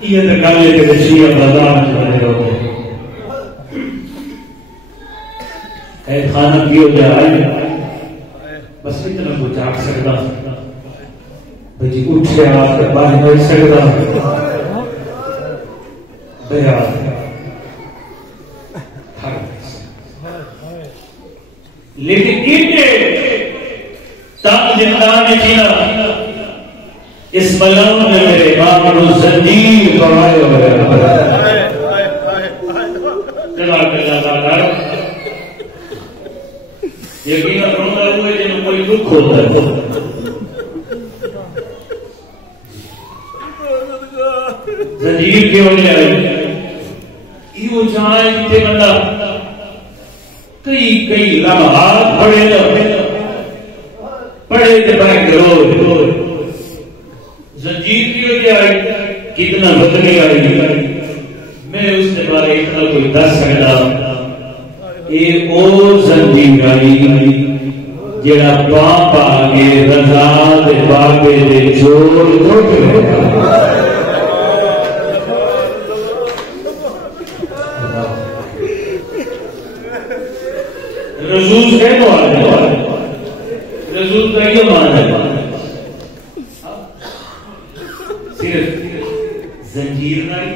یہ تو کالے کے شیعہ بازار بنے ہوتے قید خانہ کی ہو جائے بس اتنا کچھ آگ سکتا بجی اٹھے آج تک باہر نہیں سکتا بیا لیکن کتنے تاک زندان جینا اس ملون نے میرے باپ کو زنجیر بڑھائے ہوئے جناب اللہ تعالیٰ یقیناً رونا ہوئے جن کوئی دکھ ہوتا ہے زنجیر کی ہو جائے یہ وہ جہاں جتے بندہ کئی لمحات پڑے تھے بینک روز زنجیر کی ہو جائے کتنا بدلی آئی میں اس سے بارے اتنا کوئی دس سکتا ایک اور زنجیر آئی جڑا باپ آگے رضا دے بابے دے جوڑ رسول ہے تو آنے رسول کا یہ معنی ہے صرف زنجیر نہیں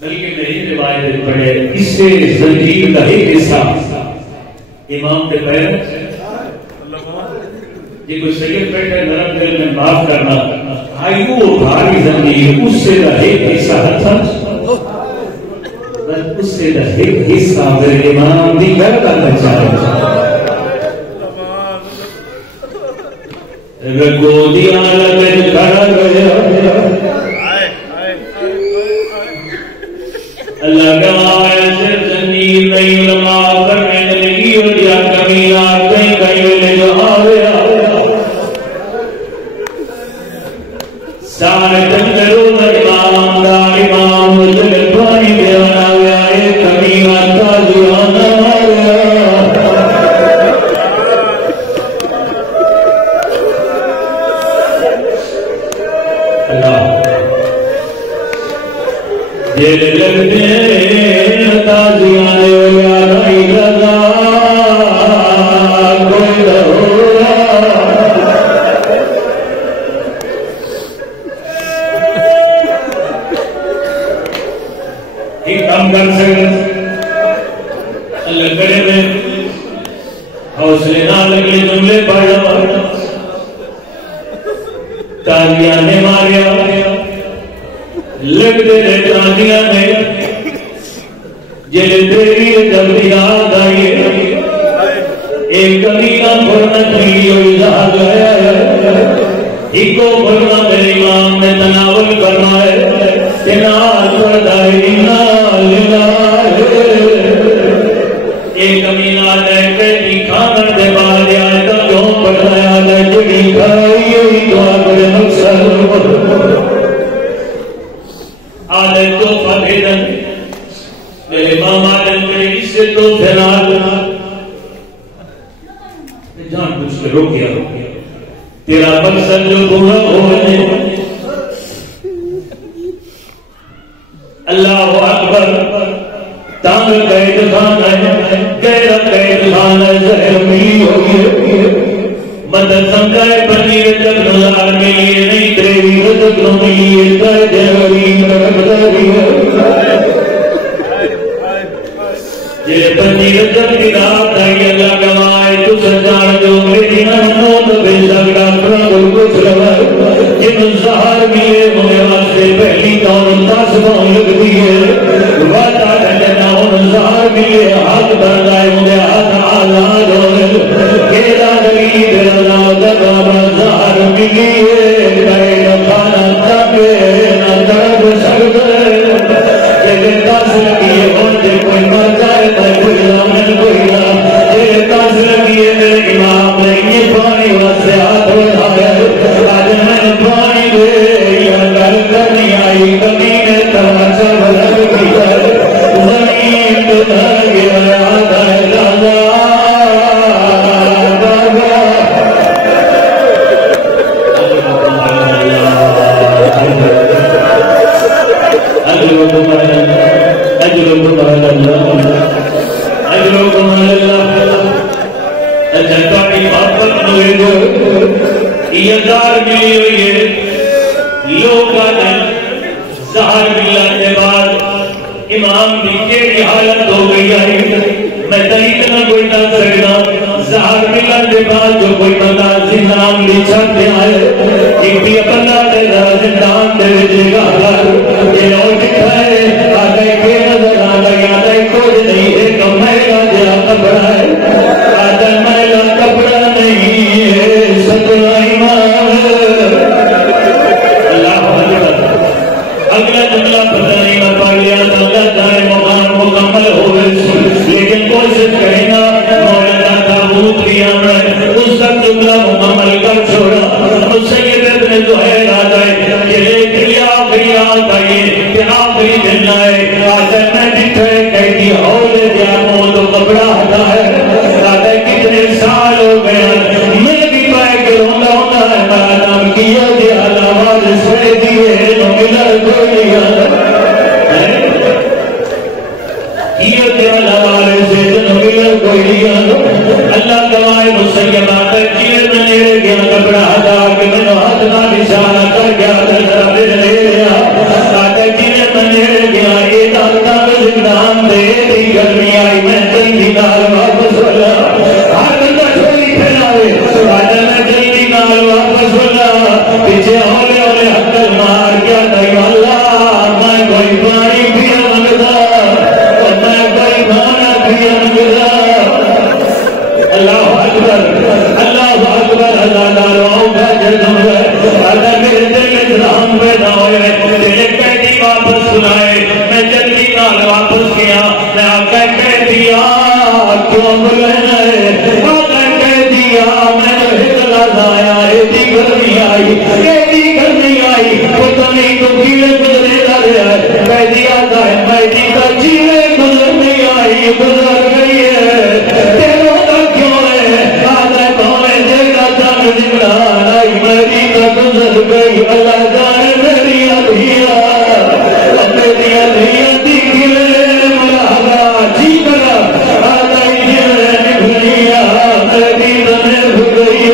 بلکہ میری روایت پڑھے اس سے زنجیر کا ایک حصہ امام کے پیر یہ کوئی سید بیٹھے نرم دل میں معاف کرنا آئی وہ بھاری زنجیر اس سے کا ایک حصہ تھا اس سے ایک حصہ میرے امام دی گھر کرنا چاہے رگو دیا لگن کھڑا گیا اللہ کا آیا صرف زنجیر نہیں علماء کرنے لگی اور یا کمی آتے کئی لے جو آوے سارے تندروں میں امام دا امام جگت پانی بیانا گیا کمی آتا دیوانا جیل لگتے ہیں تازیانے ہویا نہیں رضا کوئی رہویا ایک کام کر سکتے اللہ کرے میں حوصلے نہ لگے جملے پڑھا تازیانے ماریا لگ دے رہے تانیاں نے جلے تیری جب یاد آئی ایک کمینا بھرنا چاہیے اجاد ہے ایک کو بھرنا میرے امام نے تناول کرنا ہے تنال پردائی نال ایک کمینا لے کے کھانا دے بعد آئے تا جو پڑھایا لے جڑی کھائی ہوئی تو آگر مقصد آدھے تو فاتحن میرے ماما نے میرے اس سے تو پھیلال جان پوچھ کے روکیا تیرا مقصد جو پورا ہونے اللہ اکبر تانگ قید خانہ غیر قید خانہ زہر ملی ہوگی مدد سمجھائے پنیر جب نظار ملیے نہیں تیری رزق نو ملیے قید حریم رکھداری یہ پنیر جب نظار آئی اللہ گوائے تو سجان جو میری نموت بے سکتا پرابر کچھ رہا جن سہار ملے ہونے واسطے پہلی دون تاسبوں لگ دیئے وعدہ رہنا ان سہار ملے ہاتھ بردائے ہونے ہاتھ آزاد ہونے کیلا دلید رضا دبا زہر ملیے کرے نفانا تاکے نہ درد سکتے لیکن تاثر کیے ہونے کوئی مر جائے کوئی لامن کوئی نہ یہ تاثر أجركم على الله أجركم على الله أجركم على الله جنتا کی محبت ہوئے جو یہ دار ملی ہوئی ہے لوگاں نے زہر ملنے کے بعد امام کی کی حالت ہو گئی ہے میں دلیل نہ کوئی نہ سکتا زہر ملنے کے بعد جو کوئی بندہ زندان لی چھتے آئے ایک بھی بندہ دے زندان دے وجے گا یہ لوگ دکھائے آگئے کے نظر آگئے آگئے کوئی نہیں ہے کم میرا دیا کبڑا ہے آدھر میلا کپڑا نہیں ہے سکنا ایمان اللہ حضرت اگلا جملہ پتہ نہیں میں پڑھ لیا تو اللہ جائے مقام مکمل ہوئے لیکن کوشش کہنا مولانا تابوت لیا میں اس تک جملہ مکمل کر چھوڑا مسید ابن زہیر آتا ہے کہ ایک لیا آخری آتا ہے کہ آخری دن آئے آتا ہے میں دکھے کہتی ہولے دیا مو تو کپڑا ہٹا ہے آتا ہے کتنے سال ہو گیا میں بھی پائے کہ رونا ہونا ہے میرا نام کیا دیا علامات سے دیئے نو ملر کوئی لیا کیا دیا علامات سے نو ملر کوئی لیا اللہ گواہ مسیبہ کر کیے میں نیرے گیا کپڑا ہٹا کہ میں نو ہاتھ نہ نشانہ کر گیا در دل لے لیا آتا کیے میں نیرے گیا یہ داتا میں زندان دے دی گرمی آئی میں جلدی نال واپس والا ہر بندہ چھوڑی پھیلاوے آجا میں جلدی نال واپس والا پیچھے ہولے ہولے حقل مار کیا تھی اللہ میں کوئی پانی پیا مگدا میں کوئی کھانا پیا مگدا اللہ اکبر اللہ اکبر اللہ داروں کا جرم ہے اللہ میرے دل میں درہم پیدا ہوئے تیرے کہتی واپس سنائے میں جلدی نال واپس گیا میں آقا کہہ دیا کیوں بلنا ہے آقا کہہ دیا میں نے ہتلا دایا ایتی گرمی آئی ایتی گرمی آئی پتہ نہیں تو کیلے گزرے نہ رہا ہے کہہ دیا تھا میں دی کا چیلے گزرنے آئی گزر گئی ہے تیروں کا کیوں ہے آدھا کھونے جگہ جان زندان آئی میں دی کا گزر گئی اللہ جانے میری ادھیا میری ادھیا دی گلے مراغا جی کرا آدھا گلے نگھنیا میری دنے بھگئی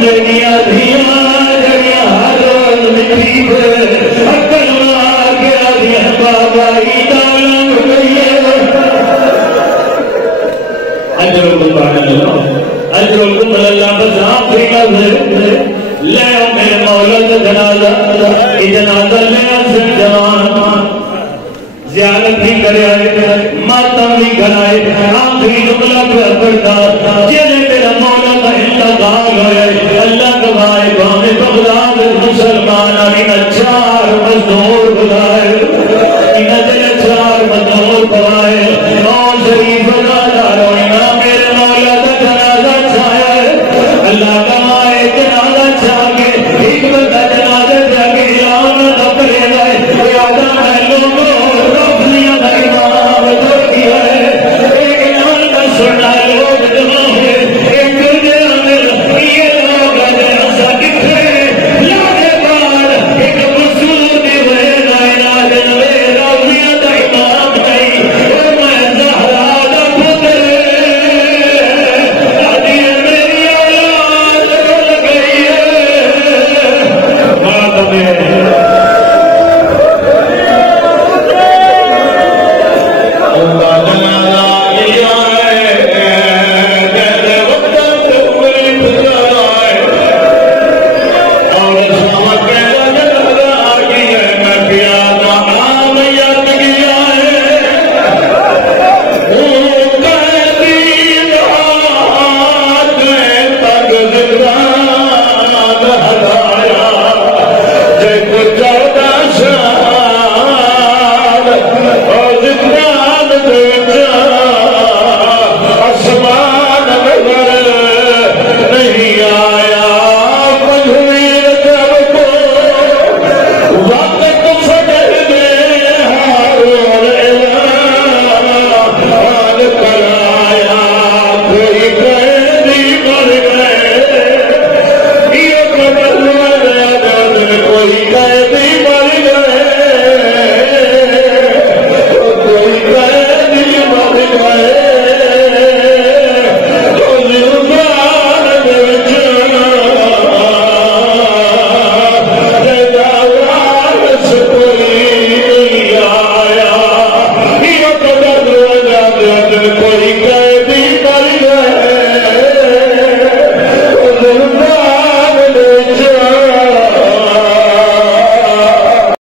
میری ادھیا جڑیا حرول مٹھی پہ اکل مار کے ادھیا بابا ایدانا بھگئی اجرکم اللہ اجرکم اللہ بس آخری لفظ لے میرے مولا کا جنازہ جنازہ لے سن جوان زیارت بھی کرے آئے ماتم بھی کرائے آخری جملہ پہ پڑھتا جنہیں میرا مولا کا انتقال ہوئے اللہ گواہ قوم بغداد مسلمان امین 4 مزدور